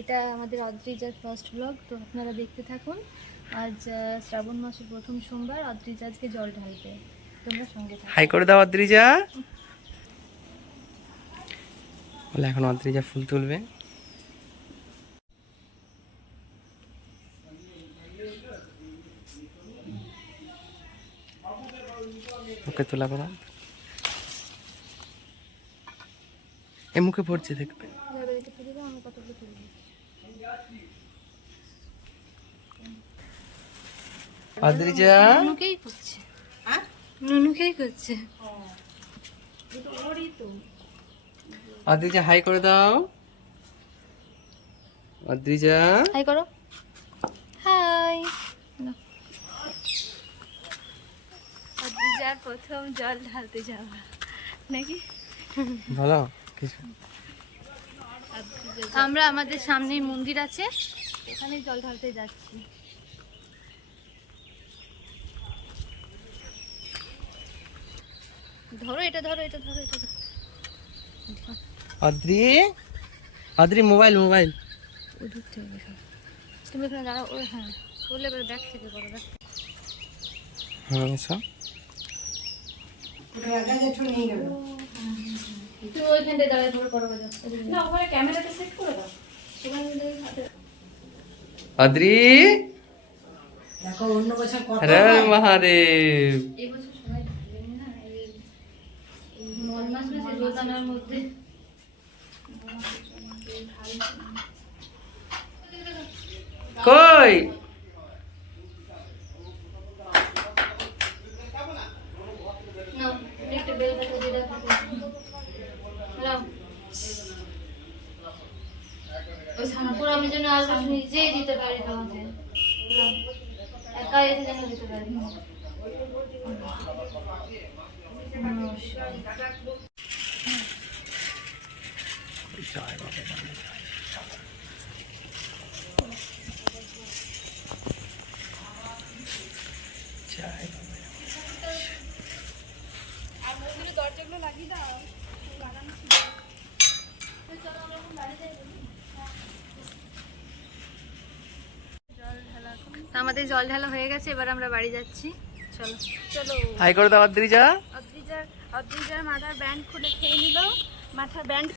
এটা আমাদের অদ্রিজার first blog, তো আপনারা দেখতে থাকুন। আজ শ্রাবণ মাসের প্রথম সোমবার, অদ্রিজা আজকে জল ঢালবে, তোমরা সঙ্গে থাকো। হাই করে দাও অদ্রিজা। বলে এখন অদ্রিজা ফুল তুলবে। ওকে তোলা করা এ মুখে পড়ছে দেখবে। অদ্রিজা নুনুকেই করছে, নুনুকেই করছে। অদ্রিজা হাই করে দাও। অদ্রিজা হাই করো, হাই। অদ্রিজার প্রথম জল ঢালতে যাওয়া নাকি ভালো কিছু। আমরা আমাদের সামনেই মন্দির আছে, এখানেই জল ঢালতে যাচ্ছি। ধরো এটা, ধরো এটা, ধরো এটা। অদ্রি অদ্রি মোবাইল মোবাইল ওই ধরতে হবে সব। তুমি এখানে দাঁড়াও। ওই হ্যাঁ, করলে এবার ব্যাগ থেকে করো, ব্যাগ। হুম এসো। তুমি ওইখানটায় দাঁড়ায় ধরে করো না, ওখানে ক্যামেরাটা সেট করে দাও সেখানে। অদ্রি দেখো অন্য বছর কত হরে মহাদেব। এই বছর সবাই ঢালেন না, এই মল মাস না, সেই রোজানার মধ্যে কই না, একটা বেল পাতা দিয়ে দাও। নাও। ওই সানাপুর আমি যেন আর নিজেই দিতে পারি তোমাকে, একা এসে যেন দিতে পারি। দরজাগুলো লাগিয়ে দাও। আমাদের জল ঢালা হয়ে গেছে, এবার আমরা বাড়ি যাচ্ছি। চলো চলো। হাই করে দাও অদ্রিজা। অদ্রিজার মাথার ব্যান্ড খুলে খেয়ে নিল, মাথার ব্যান্ড